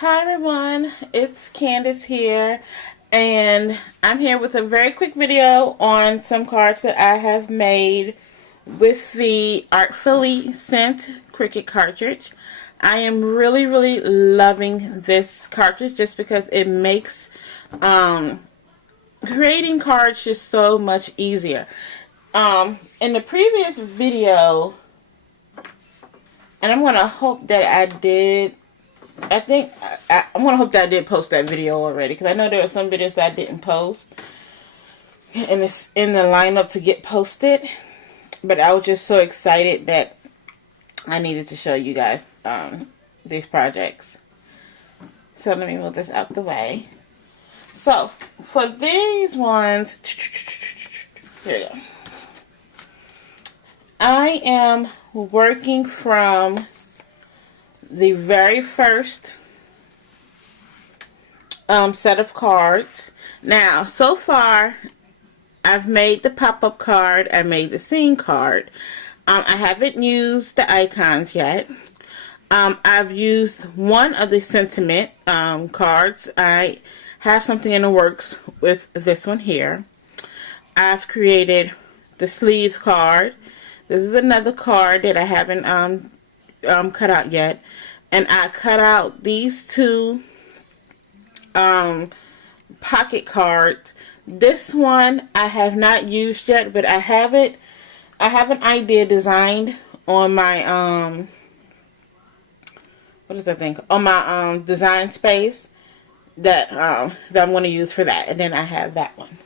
Hi everyone, it's Candace here, and I'm here with a very quick video on some cards that I have made with the Artfully Sent Cricut Cartridge. I am really loving this cartridge just because it makes creating cards just so much easier. In the previous video, and I'm going to hope that I did, I'm going to hope that I did post that video already, because I know there are some videos that I didn't post, and it's in the lineup to get posted, but I was just so excited that I needed to show you guys these projects. So let me move this out the way. So, for these ones, here we go. I am working from the very first set of cards. Now, so far, I've made the pop-up card. I made the scene card. I haven't used the icons yet. I've used one of the sentiment cards. I have something in the works with this one here. I've created the sleeve card. This is another card that I haven't cut out yet, and I cut out these two pocket cards. This one I have not used yet, but I have an idea designed on my what is that thing, on my design space that I'm going to use for that. And then I have that one.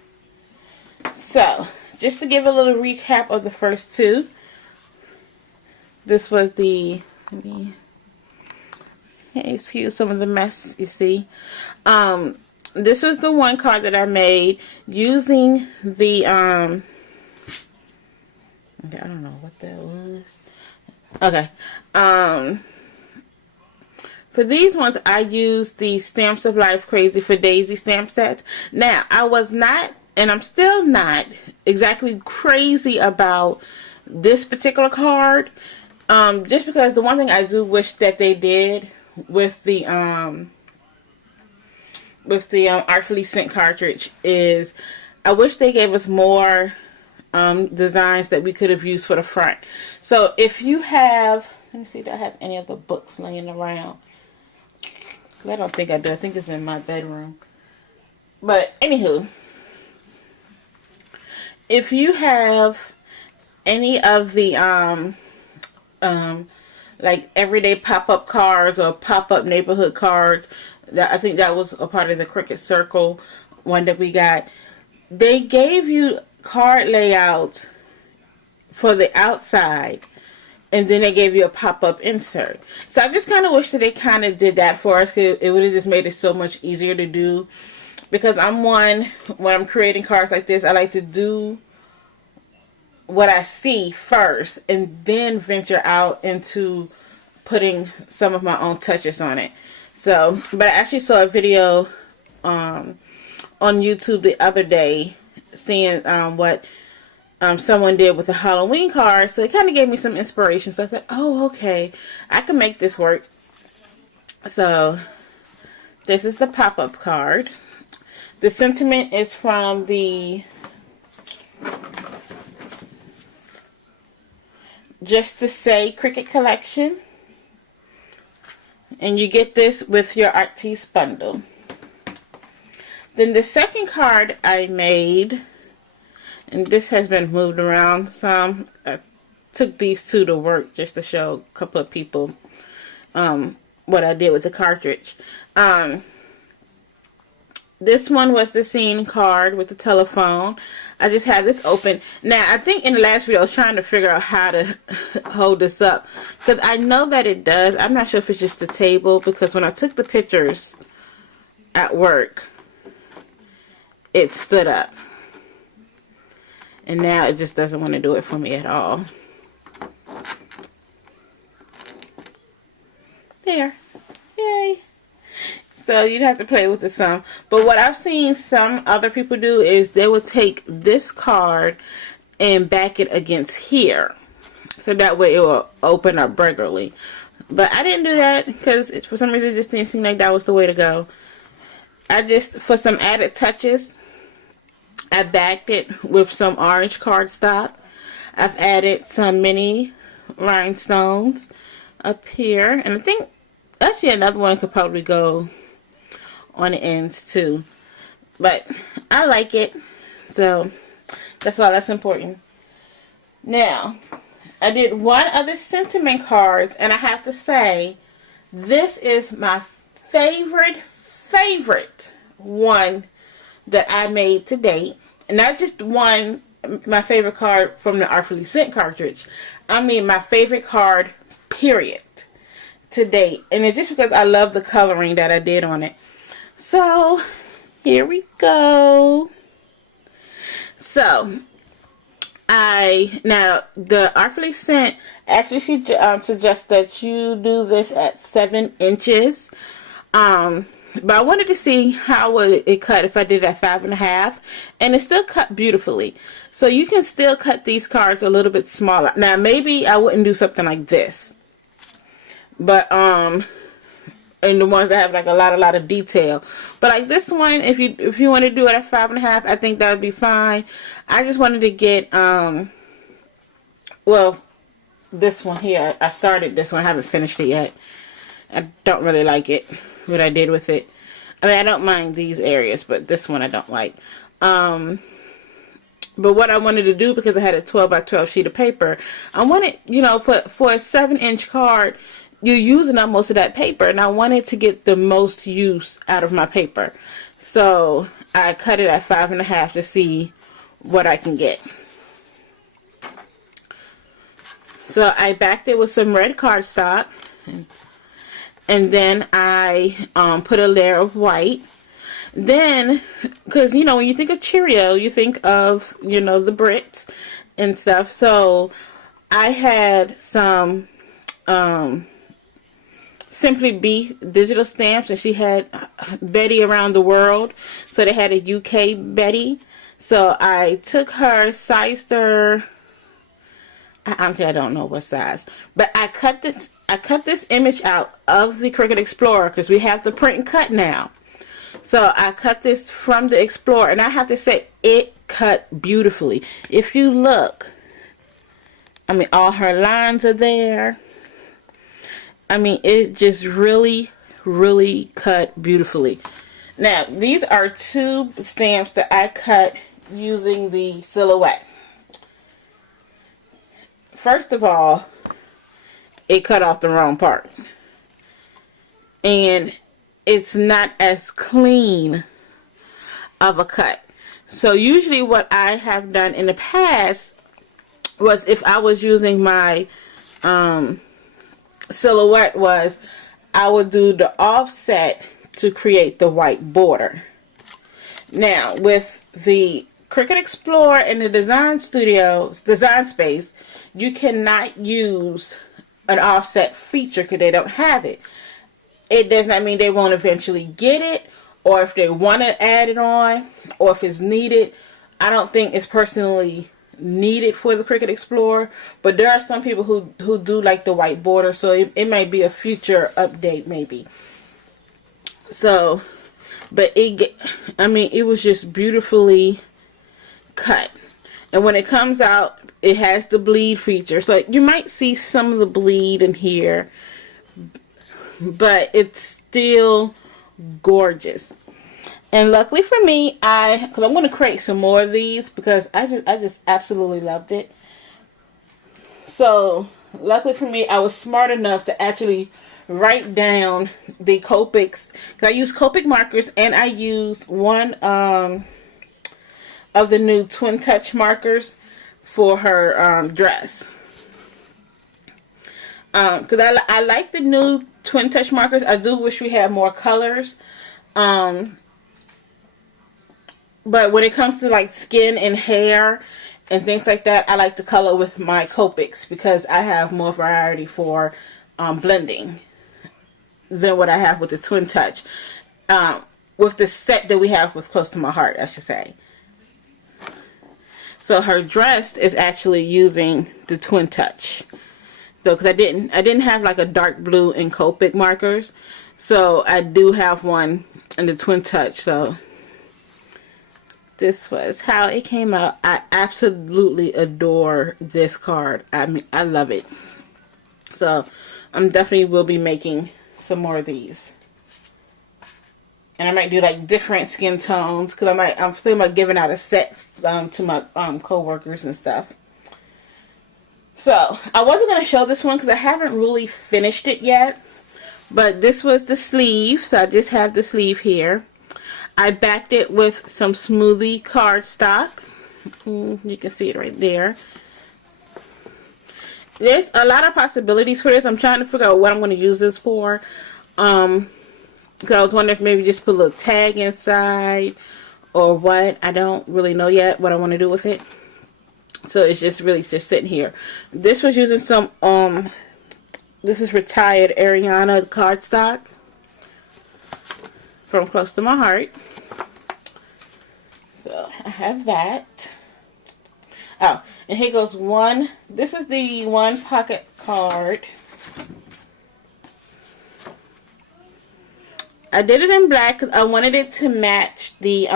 So just to give a little recap of the first two, this was the, let me, excuse some of the mess you see. This was the one card that I made using the, okay, I don't know what that was. Okay. For these ones, I used the Stamps of Life Crazy for Daisy stamp sets. Now, I was not, and I'm still not, exactly crazy about this particular card. Just because the one thing I do wish that they did with the Artfully Sent cartridge is I wish they gave us more designs that we could have used for the front. So if you have, let me see if I have any of the books laying around. I don't think I do. I think it's in my bedroom. But anywho, if you have any of the like everyday pop-up cards or pop-up neighborhood cards, that I think that was a part of the Cricut Circle one that we got. They gave you card layouts for the outside, and then they gave you a pop-up insert. So I just kind of wish that they kind of did that for us, because it would have just made it so much easier to do. Because when I'm creating cards like this, I like to do what I see first and then venture out into putting some of my own touches on it. So, but I actually saw a video on YouTube the other day seeing what someone did with a Halloween card, so it kind of gave me some inspiration. So I said, oh, okay, I can make this work. So this is the pop-up card. The sentiment is from the Just to Say Cricut collection, and you get this with your Artiste bundle. Then the second card I made, and this has been moved around some. I took these two to work just to show a couple of people what I did with the cartridge. This one was the scene card with the telephone. I just had this open. Now, I think in the last video I was trying to figure out how to hold this up, because I know that it does. I'm not sure if it's just the table, because when I took the pictures at work, it stood up. And now it just doesn't want to do it for me at all. There. Yay. So you'd have to play with it some. But what I've seen some other people do is they will take this card and back it against here. So that way it will open up regularly. But I didn't do that because for some reason it just didn't seem like that was the way to go. I just, for some added touches, I backed it with some orange cardstock. I've added some mini rhinestones up here. And I think actually another one could probably go on the ends too. But I like it. So that's all that's important. Now, I did one of the sentiment cards, and I have to say, this is my favorite one that I made to date. And not just one, my favorite card from the Arfully Sent cartridge. I mean my favorite card, period, to date. And it's just because I love the coloring that I did on it. So, here we go. So, now the Arfully Sent, actually she suggests that you do this at 7 inches. But I wanted to see how would it cut if I did it at 5.5, and it still cut beautifully. So you can still cut these cards a little bit smaller. Now maybe I wouldn't do something like this, but and the ones that have like a lot of detail. But like this one, if you want to do it at 5.5, I think that would be fine. I just wanted to get well, this one here. I started this one. I haven't finished it yet. I don't really like it, what I did with it. I mean, I don't mind these areas, but this one I don't like. But what I wanted to do, because I had a 12 by 12 sheet of paper, I wanted, you know, for a 7-inch card, you're using up most of that paper, and I wanted to get the most use out of my paper. So I cut it at 5.5 to see what I can get. So I backed it with some red cardstock, and then I put a layer of white. Then, because, you know, when you think of Cheerio, you think of, you know, the Brits and stuff. So I had some Simply Be digital stamps, and she had Betty Around the World. So they had a UK Betty. So I took her, sized her, I don't know what size, but I cut this image out of the Cricut Explorer, because we have the print and cut now. So I cut this from the Explorer, and I have to say, it cut beautifully. If you look, I mean, all her lines are there. I mean, it just really cut beautifully. Now, these are 2 stamps that I cut using the silhouette. First of all, it cut off the wrong part. And it's not as clean of a cut. So usually what I have done in the past was, if I was using my silhouette, was I would do the offset to create the white border. Now with the Cricut Explorer and the Design Space, you cannot use an offset feature because they don't have it. It does not mean they won't eventually get it, or if they want to add it on, or if it's needed. I don't think it's personally needed for the Cricut Explorer, but there are some people who do like the white border, so it might be a future update maybe. So, but it was just beautifully cut. And when it comes out, it has the bleed feature. So you might see some of the bleed in here, but it's still gorgeous. And luckily for me, because I'm going to create some more of these, because I just absolutely loved it. So luckily for me, I was smart enough to actually write down the Copics. Because I used Copic markers, and I used one of the new Twin Touch markers for her dress. Because I like the new Twin Touch markers. I do wish we had more colors. But when it comes to like skin and hair and things like that, I like to color with my Copics, because I have more variety for blending than what I have with the Twin Touch. With the set that we have with Close to My Heart, I should say. So her dress is actually using the Twin Touch. though, because I didn't have like a dark blue and Copic markers, so I do have one in the Twin Touch. So this was how it came out. I absolutely adore this card. I mean, I love it. So I'm definitely will be making some more of these. And I might do like different skin tones, because I'm thinking about giving out a set to my co-workers and stuff. So I wasn't going to show this one because I haven't really finished it yet. But this was the sleeve, so I just have the sleeve here. I backed it with some Smoothie cardstock. You can see it right there. There's a lot of possibilities for this. I'm trying to figure out what I'm going to use this for. Because I was wondering if maybe just put a little tag inside or what. I don't really know yet what I want to do with it. So it's just really just sitting here. This was using some, this is retired Ariana cardstock from Close to My Heart. So I have that. Oh, and here goes one. This is the one pocket card. I did it in black because I wanted it to match the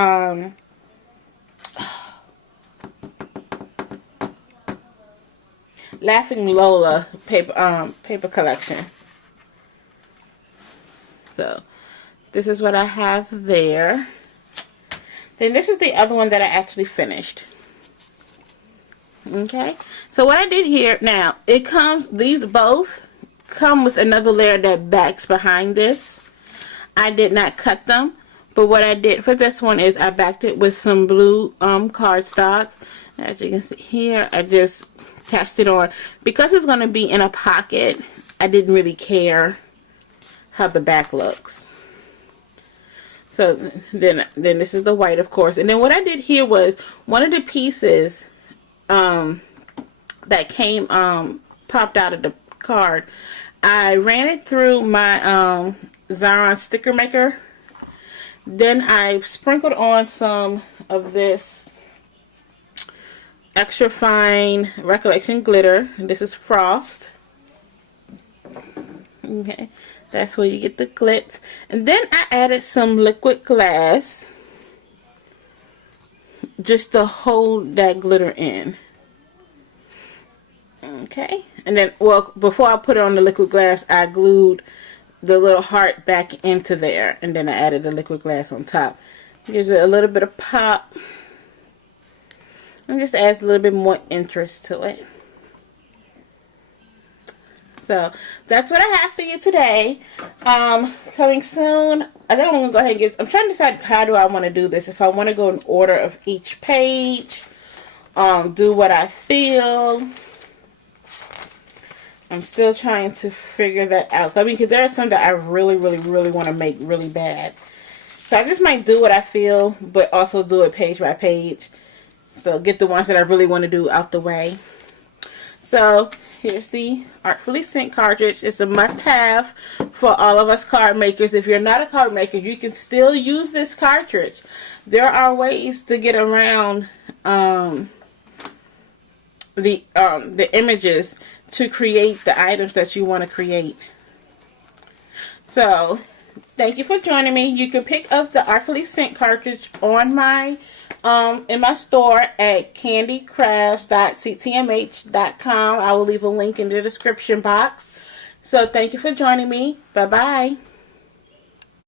Laughing Lola paper collection. So this is what I have there. Then this is the other one that I actually finished. Okay, so what I did here now, it comes, these both come with another layer that backs behind this. I did not cut them, but what I did for this one is I backed it with some blue cardstock. As you can see here, I just attached it on. Because it's going to be in a pocket, I didn't really care how the back looks. So then this is the white, of course. And then what I did here was one of the pieces that came popped out of the card, I ran it through my Xyron sticker maker. Then I sprinkled on some of this extra fine Recollection glitter. This is Frost. Okay, that's where you get the glitz. And then I added some liquid glass just to hold that glitter in. Okay, and then, well, before I put it on the liquid glass, I glued the little heart back into there, and then I added the liquid glass on top. It gives it a little bit of pop, and just adds a little bit more interest to it. So that's what I have for you today. Coming soon. I think I'm gonna go ahead and I'm trying to decide how do I want to do this. If I want to go in order of each page, do what I feel. I'm still trying to figure that out. I mean, because there are some that I really want to make really bad. So I just might do what I feel, but also do it page by page. So get the ones that I really want to do out the way. So here's the Artfully Sent cartridge. It's a must-have for all of us card makers. If you're not a card maker, you can still use this cartridge. There are ways to get around the images to create the items that you want to create. So thank you for joining me. You can pick up the Arfully Sent cartridge on my in my store at candycrafts.ctmh.com. I will leave a link in the description box. So thank you for joining me. Bye bye.